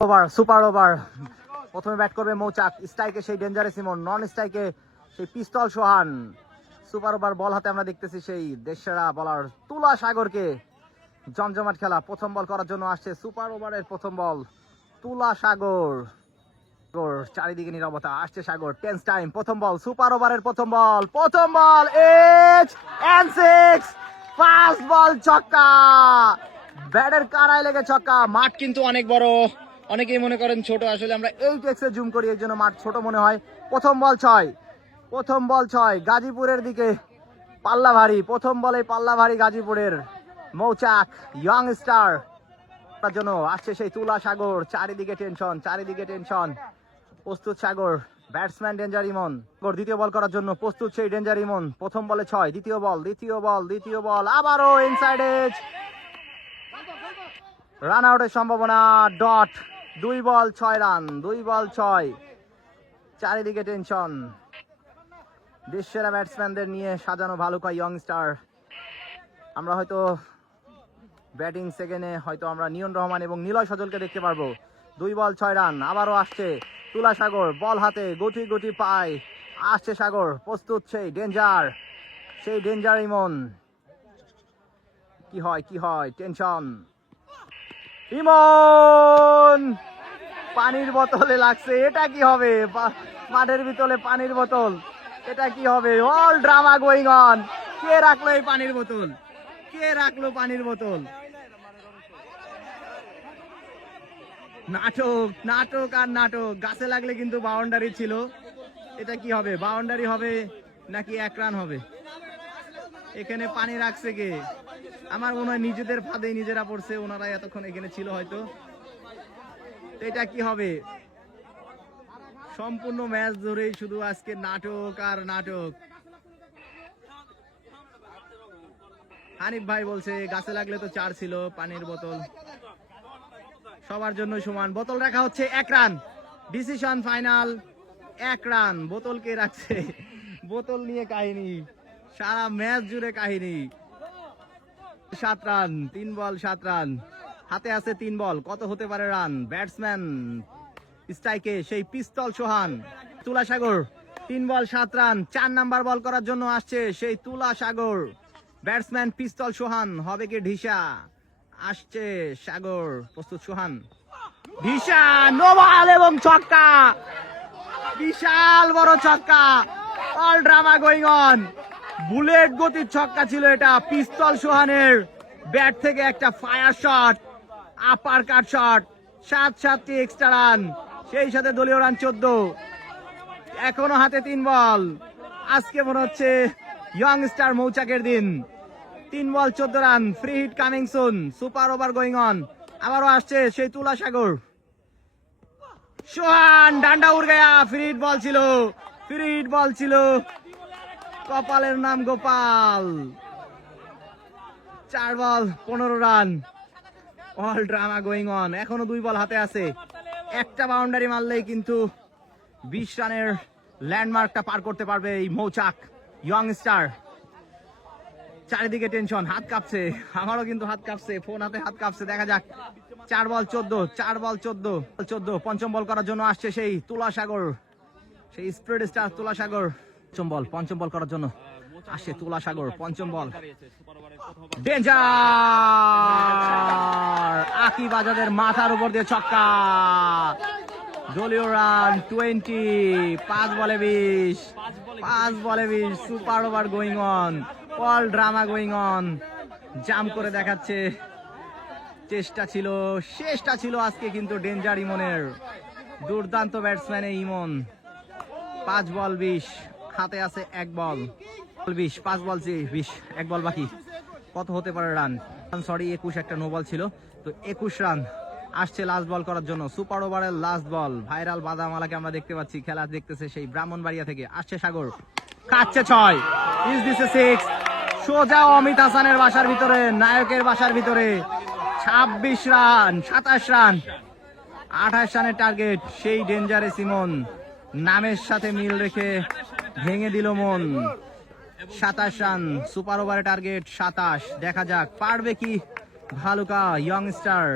Over, super over. প্রথমে bat করবে মৌচাক, স্ট্রাইকে সেই ডেঞ্জারাস ইমন, নন স্ট্রাইকে সেই পিস্তল সোহান। সুপার ওভার বল হাতে আমরা দেখতেছি সেই দেশসেরা বলার তুলা সাগরকে। জমজমাট খেলা, প্রথম বল করার জন্য আসছে সুপার ওভারের প্রথম বল তুলা সাগর। চারিদিকে নীরবতা, আসছে সাগর, টেন্স টাইম। প্রথম বল, সুপার ওভারের প্রথম বল এইচ এন্ড 6, ফাস্ট বল ছক্কা। ব্যাটের কারায় লেগে ছক্কা। মাঠ কিন্তু অনেক বড়, অনেকেই মনে করেন ছোট, আসলে আমরা 8x এ জুম করি, এই জন্য মাঠ ছোট মনে হয়। প্রথম বল 6, গাজীপুরের দিকে পাল্লা ভারী। প্রথম বলে পাল্লা ভারী গাজীপুরের। মৌচাক ইয়ং স্টার তার জন্য আসছে সেই তুলা সাগর। চারিদিকে টেনশন। প্রস্তুত সাগর, ব্যাটসম্যান ডেঞ্জার ইমন। দ্বিতীয় বল করার জন্য প্রস্তুত সেই ডেঞ্জার ইমন। প্রথম বলে 6, দ্বিতীয় বল আবারও ইনসাইড এজ। রান আউটের সম্ভাবনা, ডট। 2 বল 6 রান, 2 বল 6। চারিদিকে টেনশন। দেশসেরা ব্যাটসম্যানদের নিয়ে সাজানো ভালুকা ইয়ং স্টার। আমরা হয়তো ব্যাটিং সেকেন্ডে হয়তো আমরা নিয়ন রহমান এবং নিলয় সজলকে দেখতে পারবো। 2 বল 6 রান। আবারও আসছে তুলা সাগর, বল হাতে, গুটি পায়। আসছে সাগর, প্রস্তুত সেই ডেঞ্জার ইমন। কি হয়, টেনশন। ইমন পানির বোতলে লাগছে, এটা কি হবে? মাঠের ভিতরে পানির বোতল, এটা কি হবে? All drama going on. কে রাখলো এই পানির বোতল? নাটক আর নাটক। গাছে লাগলে কিন্তু বাউন্ডারি ছিল। এটা কি হবে? বাউন্ডারি হবে নাকি 1 রান হবে? এখানে পানি রাখছে কে? আমার মনে হয় নিজেদের ফাঁদে নিজেরা পড়ছে, ওনারা এতক্ষণ এখানে ছিল হয়তো। এটা কি হবে? সম্পূর্ণ ম্যাচ ধরেই শুধু আজকে নাটক আর নাটক। হানিফ ভাই বলছে গাছে লাগলে তো 4 ছিল, পানির বোতল সবার জন্য সমান। বোতল রাখা হচ্ছে 1 রান। Decision final 1 run. বোতল কে রাখছে? বোতল নিয়ে কাহিনী, সারা ম্যাচ জুড়ে কাহিনী। 7 রান, 3 বল 7 রান। হাতে আছে 3 বল, কত হতে পারে রান? ব্যাটসম্যান স্ট্রাইকে সেই পিস্তল সোহান। তুলা সাগর 3 বল 7 রান। 4 নাম্বার বল করার জন্য আসছে সেই তুলা সাগর। ব্যাটসম্যান পিস্তল সোহান, হবে কি ঢিসা? আসছে সাগর, প্রস্তুত সোহান, ঢিসা, নো বল এবং ছক্কা। বিশাল বড় ছক্কা, all drama going on. Bullet গতির ছক্কা ছিল এটা। পিস্তল সোহানের ব্যাট থেকে একটা ফায়ার শট, আপার কাট শট। 7-7টি এক্সট্রা রান, সেই সাথে দলীয় রান 14। এখনো হাতে 3 বল। আজকে মনে হচ্ছে ইয়ং স্টার মৌচাকের দিন। 3 ball 14 run. Free hit coming soon. Super over going on. আবারও আসছে সেই তুলা সাগর। সোহান ডান্ডা উড় গয়া। ফ্রি হিট বল ছিল। কপালের নাম গোপাল। 4 ball 15 run. All drama going on. এখনো 2 বল হাতে আছে। একটা বাউন্ডারি মারলেই কিন্তু 20 রানের ল্যান্ডমার্কটা পার করতে পারবে এই মৌচাক ইয়ং স্টার। চারিদিকে টেনশন, হাত কাঁপছে। আমারও কিন্তু হাত কাঁপছে, ফোন হাতে হাত কাঁপছে। দেখা যাক। 4 বল 14। পঞ্চম বল করার জন্য আসছে সেই তুলা সাগর, সেই স্পিড স্টার তুলা সাগর। পঞ্চম বল করার জন্য আসছে তুলা সাগর। পঞ্চম বল, ডেঞ্জার। আকিব আজাদের মাথার উপর দিয়ে ছক্কা। দলীয় রান 20। 5 বলে 20। Super over going on, all drama going on. জাম করে দেখাচ্ছে। শেষটা ছিল আজকে কিন্তু ডেঞ্জার ইমনের। দুর্দান্ত ব্যাটসম্যান ইমন। 5 বল 20, হাতে আছে 1 বল। 20, 5 বল 20, 1 বল বাকি। কত হতে পারে রান? 21, একটা নো বল ছিল, তো 21 রান। আসছে লাস্ট বল করার জন্য, সুপার ওভারের লাস্ট বল। ভাইরাল বাদামালাকে আমরা দেখতে পাচ্ছি, খেলা দেখতেছে সেই ব্রাহ্মণবাড়িয়া থেকে। আসছে সাগর, কাটছে 6। ইজ দিস এ 6? সোজা অমিত হাসানের বাসার ভিতরে, নায়কের বাসার ভিতরে। 26 রান, 27 রান, 28 রানের টার্গেট। সেই ডেঞ্জারাস ইমন নামের সাথে মিল রেখে ভেঙে দিল মন। 27 রান, সুপার ওভারের টার্গেট 27। দেখা যাক পারবে কি ভালুকা ইয়ং স্টার।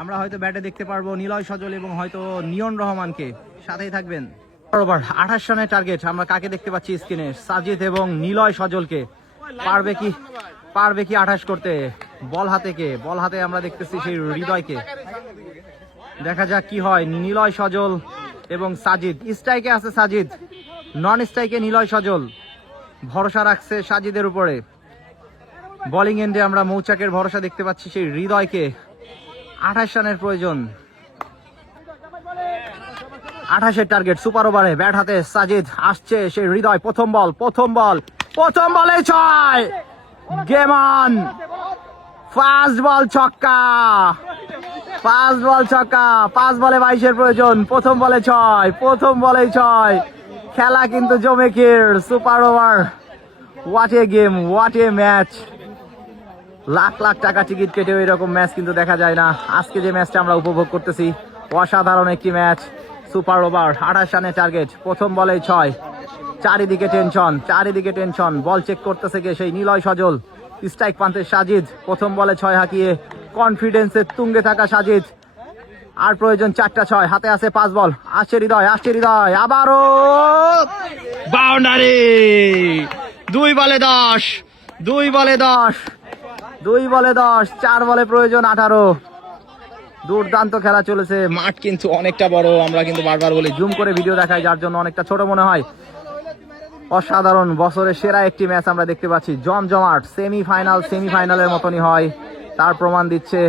আমরা হয়তো ব্যাটে দেখতে পারবো নিলয় সজল এবং হয়তো নিয়ন রহমানকে। সাথেই থাকবেন। 28 রানের টার্গেট। আমরা কাকে দেখতে পাচ্ছি স্ক্রিনে? সাজিদ এবং নিলয় সজলকে। পারবে কি 28 করতে? বল হাতে আমরা দেখতেছি সেই হৃদয়কে। দেখা যাক কি হয়। নিলয় সজল এবং সাজিদ। স্ট্রাইকে আছে সাজিদ, নন স্ট্রাইকে নিলয় সজল। ভরসা রাখছে সাজিদের উপরে। বোলিং এন্ডে আমরা মৌচাকের ভরসা দেখতে পাচ্ছি সেই হৃদয়কে। 28 রানের প্রয়োজন। 28-এর টার্গেট। সুপার ওভারে ব্যাট হাতে সাজিদ। আসছে সেই হৃদয়। প্রথম বলে 6। Game on. ফার্স্ট বল ছক্কা। 5 বলে 22-এর প্রয়োজন। প্রথম বলে 6। খেলা কিন্তু জমেকের। Super over. What a game, what a match. Lakh টাকা টিকিট কেটেও এরকম ম্যাচ কিন্তু দেখা যায় না। আজকে যে ম্যাচটা আমরা উপভোগ করতেছি, অসাধারণ একটি ম্যাচ। Super over. 28 রানের টার্গেট। প্রথম বলে 6। চারিদিকে টেনশন। বল চেক করতেছে কে? সেই নিলয় সজল। স্ট্রাইক প্রান্তে সাজিদ। প্রথম বলে 6 হাঁকিয়ে কনফিডেন্সের তুঙ্গে থাকা সাজিদ। আর প্রয়োজন 4টা 6। হাতে আছে 5 বল। আসছে হৃদয়। আবারও বাউন্ডারি। 2 বলে 10। 4 বলে প্রয়োজন 18। দুর্দান্ত খেলা চলেছে। মাঠ কিন্তু অনেকটা বড়। আমরা কিন্তু বারবার বলি জুম করে ভিডিও দেখাই, যার জন্য অনেকটা ছোট মনে হয়। অসাধারণ, বছরের সেরা একটি ম্যাচ আমরা দেখতে পাচ্ছি। জমজমাট সেমিফাইনালের মতনই হয়, তার প্রমাণ দিচ্ছে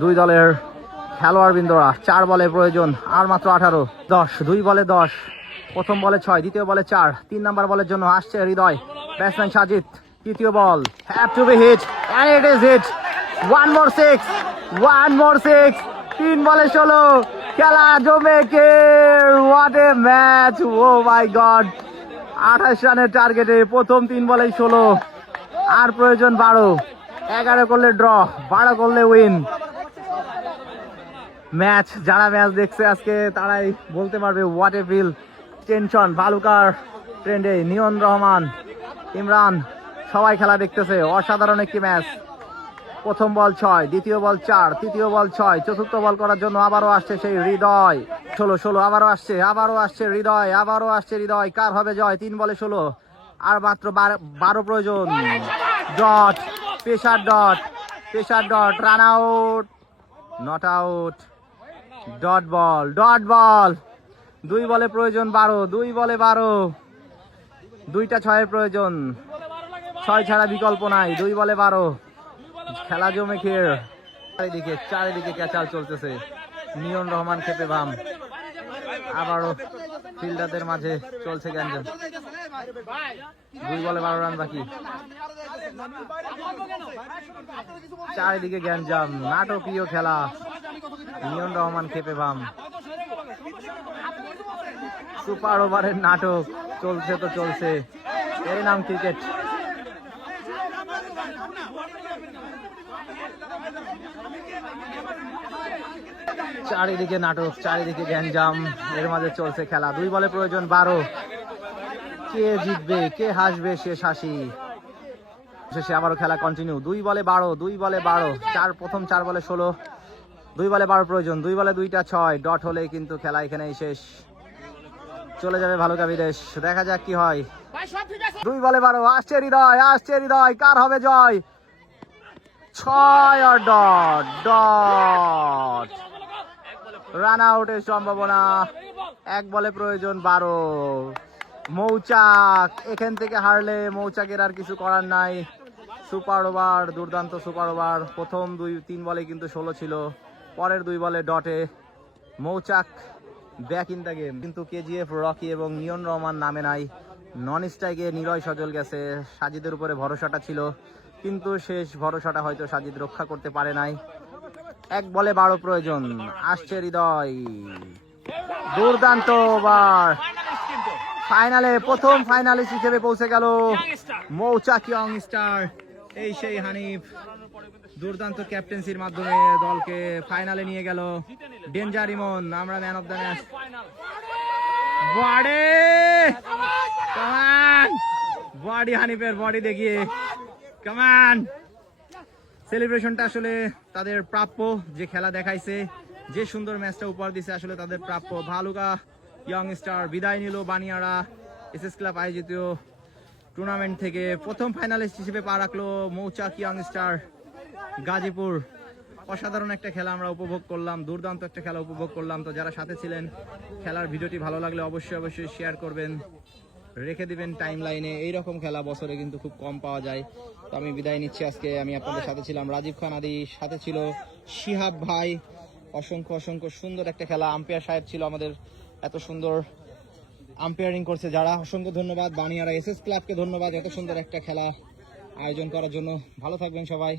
দুই দলের খেলোয়াড়বৃন্দরা। 4 বলে প্রয়োজন, আর মাত্র 18। 10। 2 বলে 10। প্রথম বলে 6, দ্বিতীয় বলে 4। 3 নাম্বার বলের জন্য আসছে হৃদয়। ব্যাটসম্যান সাজিদ। তৃতীয় বল, have to be hit and it is hit. 1 more 6। 3 বলে 16। খেলা জমেকে। What a match, oh my God. 28 রানের টার্গেটে প্রথম 3 বলে 16। আর প্রয়োজন 12। 11 করলে ড্র, 12 করলে উইন। ম্যাচ যারা ম্যাচ দেখছে আজকে তারাই বলতে পারবে হোয়াট এ ফিল। টেনশন। ভালুকার ট্রেন্ডে নিয়ন রহমান, ইমরান সবাই খেলা দেখতেছে। অসাধারণ একটি ম্যাচ। প্রথম বল 6, দ্বিতীয় বল 4, তৃতীয় বল 6, চতুর্থ বল করার জন্য আবারও আসছে সেই হৃদয়। 16 আবারও আসছে হৃদয়। কার হবে জয়? 3 বলে 16। আর মাত্র 12 প্রয়োজন। Dot, pressure dot, run out, not out. Dot ball. 2 বলে প্রয়োজন 12। 2টা 6-এর প্রয়োজন। 6 ছাড়া বিকল্প নাই। 2 বলে 12। খেলা জমে খেয়ে চারিদিকে ক্যাচাল চলতেছে। নিয়ন রহমান খেপে ভাম। আবারও ফিল্ডারদের মাঝে চলছে গ্যাঞ্জাম। 2 বলে 12 রান বাকি। চারিদিকে গ্যাঞ্জাম, নাটকীয় খেলা। নিয়ন রহমান খেপে ভাম। সুপার ওভারের নাটক চলছে। এর নাম ক্রিকেট। চারিদিকে নাটক, চারিদিকে গ্যাঞ্জাম, এর মাঝে চলছে খেলা। 2 বলে প্রয়োজন 12। কে জিতবে, কে হাসবে শেষ হাসি। শেষে আবারও খেলা কন্টিনিউ। 2 বলে 12। প্রথম 4 বলে 16। 2 বলে 12 প্রয়োজন। 2 বলে 2টা 6। ডট হলেই কিন্তু খেলা এখানেই শেষ। চলে যাবে ভালুকা বিদেশ। দেখা যাক কি হয়। 2 বলে 12। আসছে হৃদয়। কার হবে জয়? 6 আর ডট। রান আউটের সম্ভাবনা। 1 বলে প্রয়োজন 12। মৌচাক এখান থেকে হারলে মৌচাকের আর কিছু করার নাই। সুপার ওভার, দুর্দান্ত সুপার ওভার। প্রথম 2-3 বলে কিন্তু 16 ছিল। পরের 2 বলে ডটে মৌচাক ব্যাক ইন দ্য গেম। কিন্তু কেজিএফ, রকি এবং নিয়ন রহমান নামে নাই। নন স্ট্রাইকে নিলয় সজল গেছে। সাজিদের উপরে ভরসাটা ছিল, কিন্তু শেষ ভরসাটা হয়তো সাজিদ রক্ষা করতে পারে নাই। 1 বলে 12 প্রয়োজন। আসছে হৃদয়। দুর্দান্ত ওভার। ফাইনালে প্রথম ফাইনালিস্ট হিসেবে পৌঁছে গেল মৌচাক ইয়ং স্টার। এই সেই হানিফ দুর্দান্ত ক্যাপ্টেন্সির মাধ্যমে দলকে ফাইনালে নিয়ে গেল। ডেঞ্জার ইমন, আমরা man of the match. Body হানিফের বডি দেখিয়ে, কামান সেলিব্রেশনটা আসলে তাদের প্রাপ্য, যে খেলা দেখাইছে, যে সুন্দর ম্যাচটা উপহার দিছে আসলে তাদের প্রাপ্য। ভালুকা ইয়ং স্টার বিদায় নিল বানিয়াড়া এসএস ক্লাব আয়োজিত টুর্নামেন্ট থেকে। প্রথম ফাইনালিস্ট হিসেবে পা রাখলো মৌচাক ইয়ং স্টার গাজীপুর। অসাধারণ একটা খেলা আমরা উপভোগ করলাম, দুর্দান্ত একটা খেলা উপভোগ করলাম। তো যারা সাথে ছিলেন, খেলার ভিডিওটি ভালো লাগলে অবশ্যই শেয়ার করবেন, রেখে দিবেন টাইম লাইনে। এইরকম খেলা বছরে কিন্তু খুব কম পাওয়া যায়। তো আমি বিদায় নিচ্ছি আজকে। আমি আপনাদের সাথে ছিলাম রাজীব খান আদি, সাথে ছিল শিহাব ভাই। অসংখ্য সুন্দর একটা খেলা। আম্পায়ার সাহেব ছিল আমাদের, এত সুন্দর আম্পায়ারিং করছে যারা, অসংখ্য ধন্যবাদ। বানিয়াড়া এসএস ক্লাবকে ধন্যবাদ এত সুন্দর একটা খেলা আয়োজন করার জন্য। ভালো থাকবেন সবাই।